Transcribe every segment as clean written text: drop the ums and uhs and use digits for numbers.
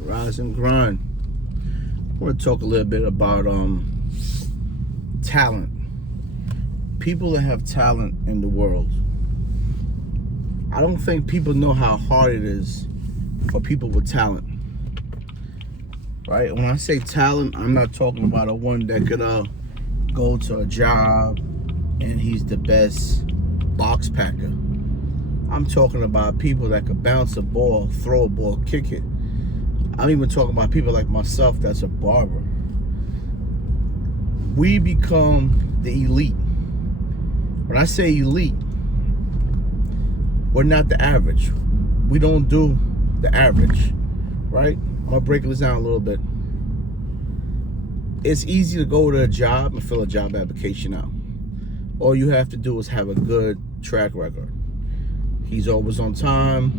Rise and grind. I want to talk a little bit about talent. People that have talent in the world. I don't think people know how hard it is for people with talent. Right? When I say talent, I'm not talking about a one that could go to a job and he's the best box packer. I'm talking about people that could bounce a ball, throw a ball, kick it. I'm even talking about people like myself that's a barber. We become the elite. When I say elite, we're not the average. We don't do the average, right? I'm gonna break this down a little bit. It's easy to go to a job and fill a job application out. All you have to do is have a good track record. He's always on time.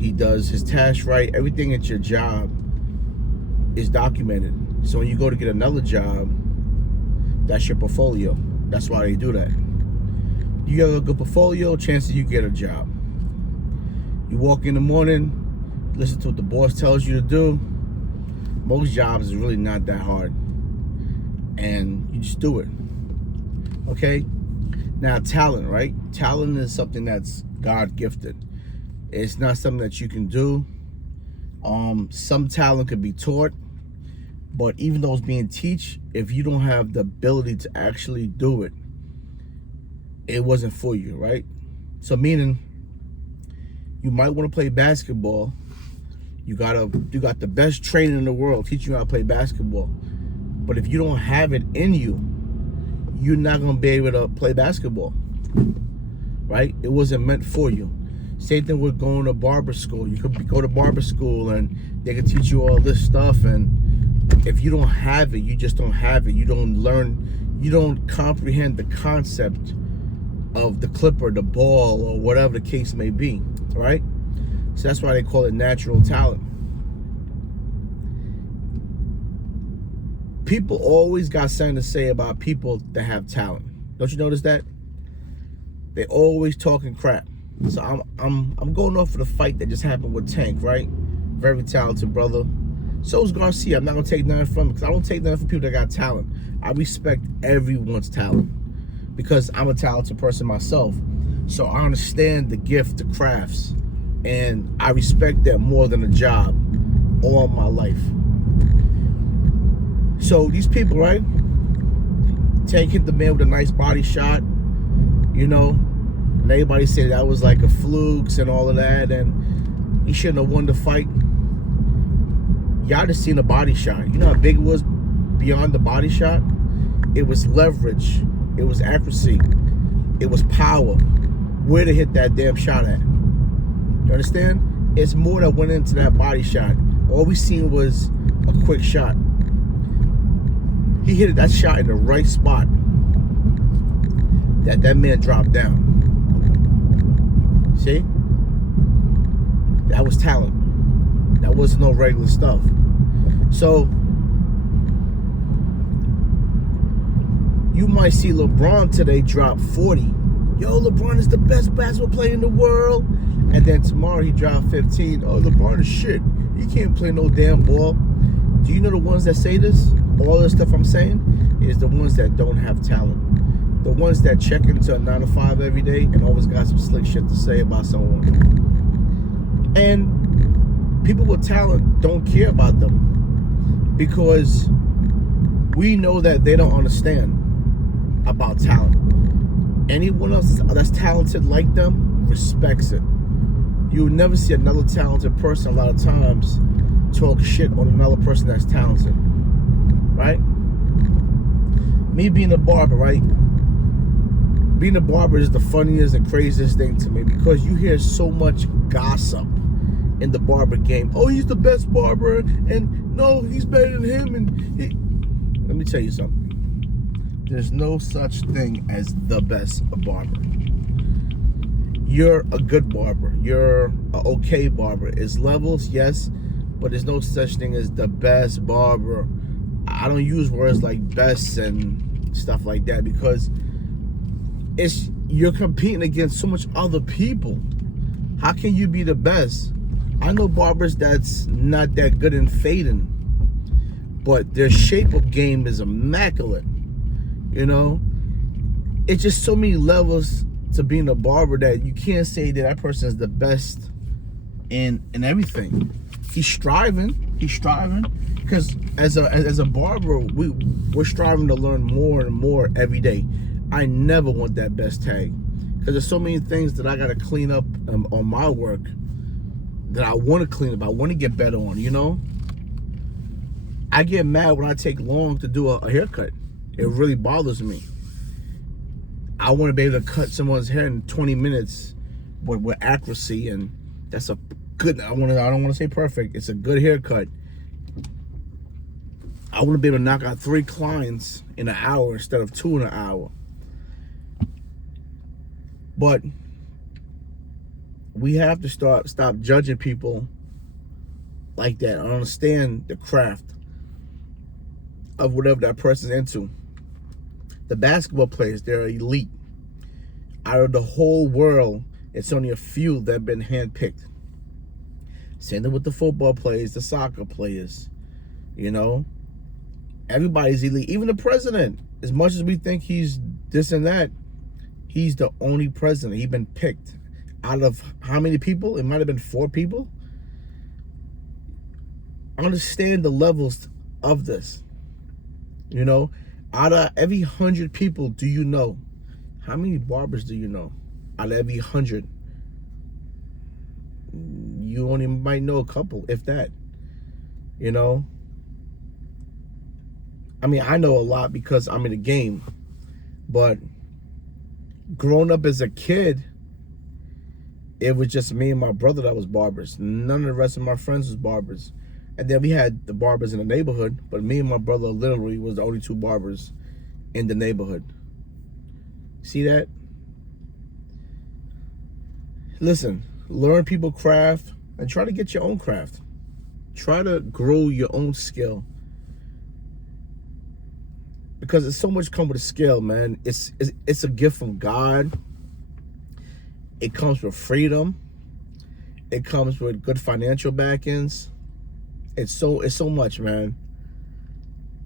He does his tasks right. Everything at your job is documented. So when you go to get another job, that's your portfolio. That's why they do that. You have a good portfolio, chances you get a job. You walk in the morning, listen to what the boss tells you to do. Most jobs is really not that hard. And you just do it. Okay? Now, talent, right? Talent is something that's God-gifted. It's not something that you can do. Some talent could be taught. But even though it's being taught, if you don't have the ability to actually do it, it wasn't for you, right? So meaning, you might want to play basketball. You got the best trainer in the world teaching you how to play basketball. But if you don't have it in you, you're not going to be able to play basketball, right? It wasn't meant for you. Same thing with going to barber school. You could go to barber school and they could teach you all this stuff, and if you don't have it, you just don't have it. You don't learn, you don't comprehend the concept of the clipper, the ball, or whatever the case may be, right? So that's why they call it natural talent. People always got something to say about people that have talent. Don't you notice that? They always talking crap. So I'm going off of the fight that just happened with Tank, right? Very talented brother. So is Garcia. I'm not gonna take nothing from him because I don't take nothing from people that got talent. I respect everyone's talent because I'm a talented person myself. So I understand the gift, the crafts, and I respect that more than a job all my life. So these people, right? Tank hit the man with a nice body shot, you know, and everybody said that was like a fluke and all of that, and he shouldn't have won the fight. Y'all just seen a body shot. You know how big it was beyond the body shot? It was leverage. It was accuracy. It was power. Where to hit that damn shot at. You understand? It's more that went into that body shot. All we seen was a quick shot. He hit that shot in the right spot that man dropped down. See? That was talent. That wasn't no regular stuff. So you might see LeBron today drop 40. Yo, LeBron is the best basketball player in the world. And then tomorrow he dropped 15. Oh, LeBron is shit. He can't play no damn ball. Do you know the ones that say this? All the stuff I'm saying is the ones that don't have talent. The ones that check into a 9 to 5 every day and always got some slick shit to say about someone. And people with talent don't care about them because we know that they don't understand about talent. Anyone else that's talented like them respects it. You'll never see another talented person a lot of times talk shit on another person that's talented, right? Me being a barber, right? Being a barber is the funniest and craziest thing to me because you hear so much gossip in the barber game. Oh, he's the best barber, and no, he's better than him. And let me tell you something. There's no such thing as the best barber. You're a good barber. You're an okay barber. It's levels, yes, but there's no such thing as the best barber. I don't use words like best and stuff like that because you're competing against so much other people. How can you be the best I know barbers that's not that good in fading, but their shape of game is immaculate. You know, it's just so many levels to being a barber that you can't say that person is the best in everything. He's striving, because as a barber, we're striving to learn more and more every day. I never want that best tag, because there's so many things that I got to clean up on my work that I want to clean up, I want to get better on, you know. I get mad when I take long to do a haircut. It really bothers me. I want to be able to cut someone's hair in 20 minutes with accuracy, and that's a good, I don't want to say perfect, it's a good haircut. I want to be able to knock out 3 clients in an hour instead of 2 in an hour. But we have to stop judging people like that. I understand the craft of whatever that person's into. The basketball players, they're elite. Out of the whole world, it's only a few that have been handpicked. Same thing with the football players, the soccer players. You know, everybody's elite. Even the president, as much as we think he's this and that, he's the only president. He's been picked out of how many people? It might have been 4 people. Understand the levels of this. You know, out of every 100 people, do you know? How many barbers do you know? Out of every 100. You only might know a couple, if that. You know? I mean, I know a lot because I'm in the game. But growing up as a kid, it was just me and my brother that was barbers. None of the rest of my friends was barbers. And then we had the barbers in the neighborhood, but me and my brother literally was the only 2 barbers in the neighborhood. See that? Listen, learn people craft and try to get your own craft. Try to grow your own skill. Because it's so much come with a skill, man. It's a gift from God. It comes with freedom. It comes with good financial backings. It's so much, man.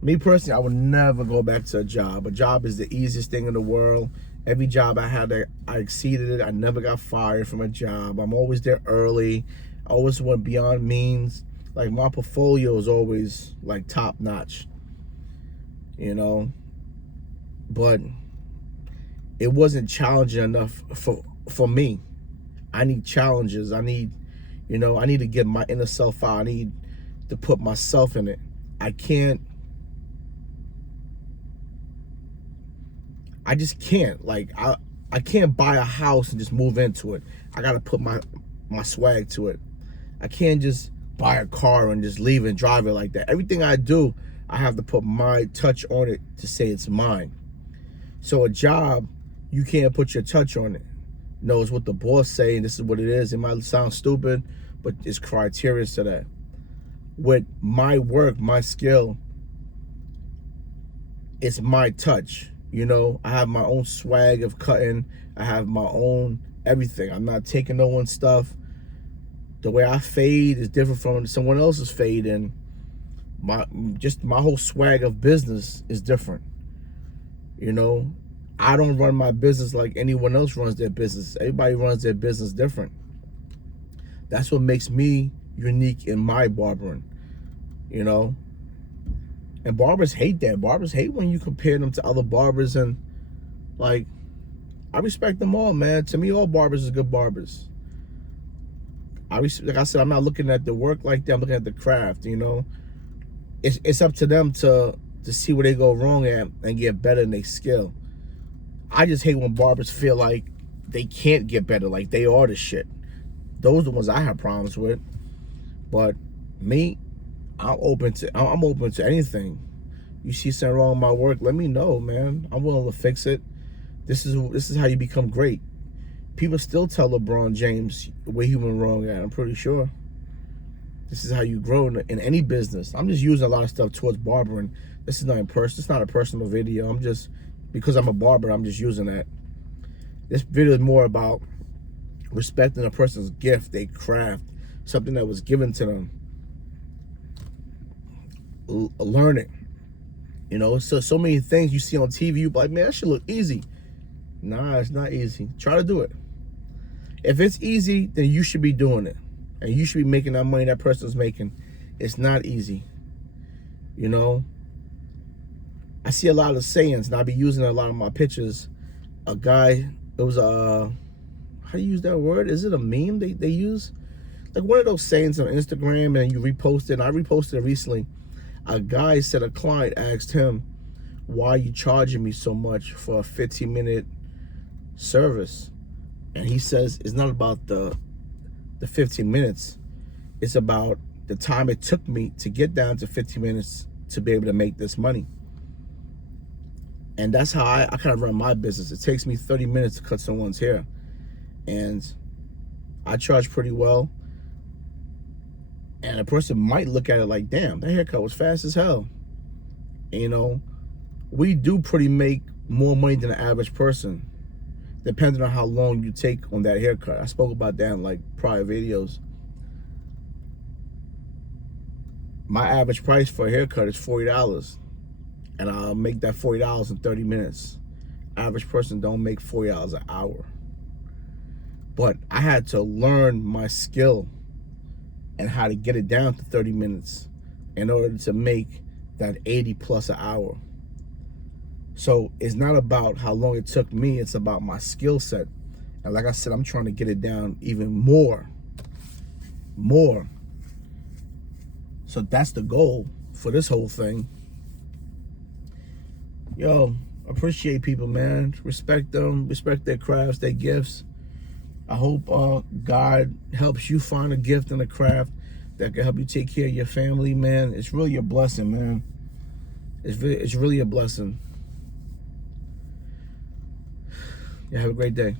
Me personally, I would never go back to a job. A job is the easiest thing in the world. Every job I had, I exceeded it. I never got fired from a job. I'm always there early. I always went beyond means. Like, my portfolio is always like top notch, you know. But it wasn't challenging enough for me. I need challenges. I need to get my inner self out. I need to put myself in it. I just can't. Like, I can't buy a house and just move into it. I gotta put my swag to it. I can't just buy a car and just leave and drive it like that. Everything I do, I have to put my touch on it to say it's mine. So a job, you can't put your touch on it. No, it's what the boss say, and this is what it is. It might sound stupid, but it's criteria to that. With my work, my skill, it's my touch. You know, I have my own swag of cutting. I have my own everything. I'm not taking no one's stuff. The way I fade is different from someone else's fade, and my whole swag of business is different. You know, I don't run my business like anyone else runs their business. Everybody runs their business different. That's what makes me unique in my barbering, you know. And barbers hate that. Barbers hate when you compare them to other barbers, and like, I respect them all, man. To me, all barbers are good barbers. Like I said, I'm not looking at the work like that. I'm looking at the craft, you know. It's up to them to see where they go wrong at and get better in their skill. I just hate when barbers feel like they can't get better, like they are the shit. Those are the ones I have problems with. But me, I'm open to anything. You see something wrong with my work, let me know, man. I'm willing to fix it. This is how you become great. People still tell LeBron James where he went wrong at, I'm pretty sure. This is how you grow in any business. I'm just using a lot of stuff towards barbering. This is not in person. It's not a personal video. I'm just, because I'm a barber, I'm just using that. This video is more about respecting a person's gift, their craft, something that was given to them. Learn it. You know, so many things you see on TV, you be like, man, that should look easy. Nah, it's not easy. Try to do it. If it's easy, then you should be doing it. And you should be making that money that person's making. It's not easy. You know? I see a lot of sayings, and I be using a lot of my pictures. A guy, it was how do you use that word? Is it a meme they use? Like one of those sayings on Instagram, and you repost it. And I reposted it recently. A guy said a client asked him, why are you charging me so much for a 15-minute service? And he says, it's not about the 15 minutes. It's about the time it took me to get down to 15 minutes to be able to make this money. And that's how I kind of run my business. It takes me 30 minutes to cut someone's hair. And I charge pretty well. And a person might look at it like, damn, that haircut was fast as hell. And, you know, we do pretty make more money than the average person, depending on how long you take on that haircut. I spoke about that in like prior videos. My average price for a haircut is $40. And I'll make that $40 in 30 minutes. Average person don't make $40 an hour. But I had to learn my skill and how to get it down to 30 minutes in order to make that 80 plus an hour. So it's not about how long it took me, it's about my skill set. And like I said, I'm trying to get it down even more. So that's the goal for this whole thing. Yo, appreciate people, man. Respect them, respect their crafts, their gifts. I hope God helps you find a gift and a craft that can help you take care of your family, man. It's really a blessing, man. It's really a blessing. Yeah, have a great day.